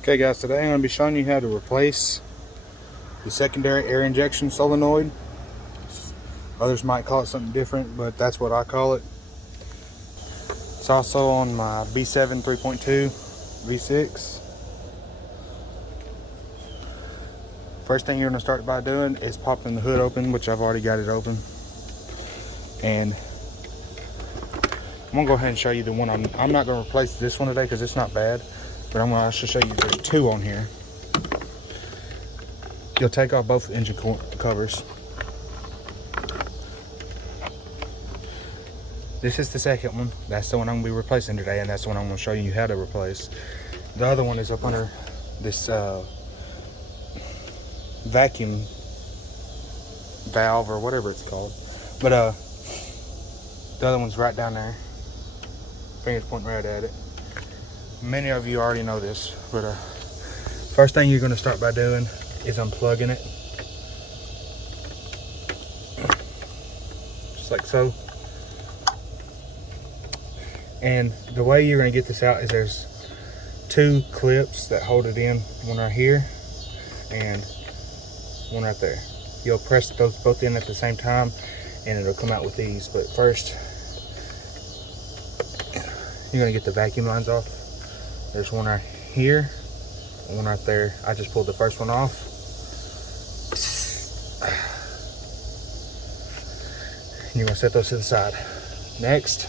Okay guys, today I'm going to be showing you how to replace the secondary air injection solenoid. Others might call it something different, but that's what I call it. It's also on my B7 3.2 V6. First thing you're going to start by doing is popping the hood open, which I've already got it open. And I'm going to go ahead and show you the one I'm not going to replace this one today because it's not bad. But I'm going to show you there's two on here. You'll take off both engine covers. This is the second one. That's the one I'm going to be replacing today, and that's the one I'm going to show you how to replace. The other one is up under this vacuum valve or whatever it's called. But the other one's right down there. Fingers pointing right at it. Many of you already know this, but first thing you're going to start by doing is unplugging it, just like so. And the way you're going to get this out is there's two clips that hold it in, one right here and one right there. You'll press those both in at the same time and it'll come out with these. But first you're going to get the vacuum lines off. There's one right here and one right there. I just pulled the first one off. And you're going to set those to the side. Next,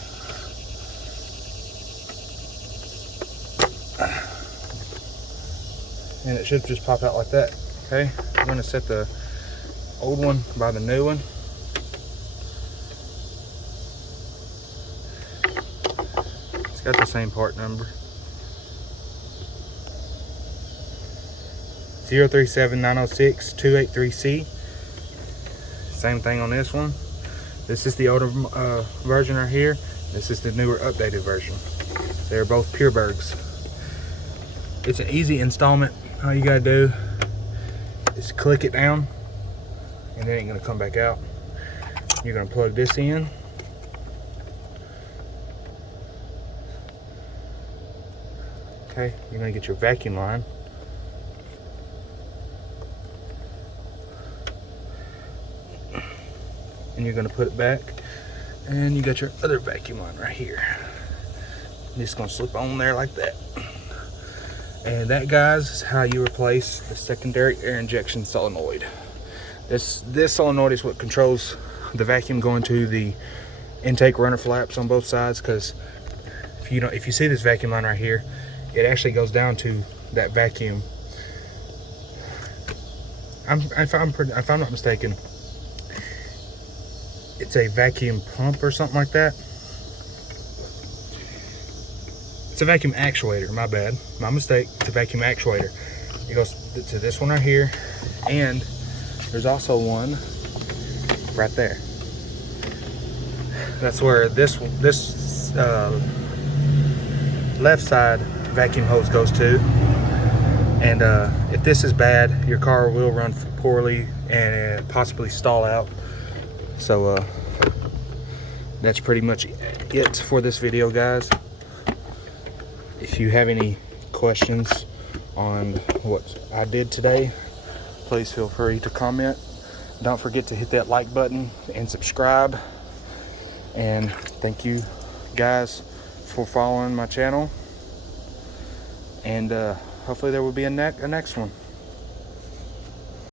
and it should just pop out like that. Okay, I'm going to set the old one by the new one. It's got the same part number. 037906-283C. Same thing on this one. This is the older version right here. This is the newer updated version. They're both Purebergs. It's an easy installment. All you gotta do is click it down and it ain't gonna come back out. You're gonna plug this in. Okay, you're gonna get your vacuum line. And you're gonna put it back, and you got your other vacuum line right here. Just gonna slip on there like that. And that, guys, is how you replace the secondary air injection solenoid. This solenoid is what controls the vacuum going to the intake runner flaps on both sides. Because if you see this vacuum line right here, it actually goes down to that vacuum. If I'm not mistaken, it's a vacuum pump or something like that. It's a vacuum actuator, my bad, my mistake. It's a vacuum actuator. It goes to this one right here, and there's also one right there. That's where this left side vacuum hose goes to. And if this is bad, your car will run poorly and possibly stall out. So that's pretty much it for this video, guys. If you have any questions on what I did today, please feel free to comment. Don't forget to hit that like button and subscribe. And thank you guys for following my channel. And hopefully there will be a next one.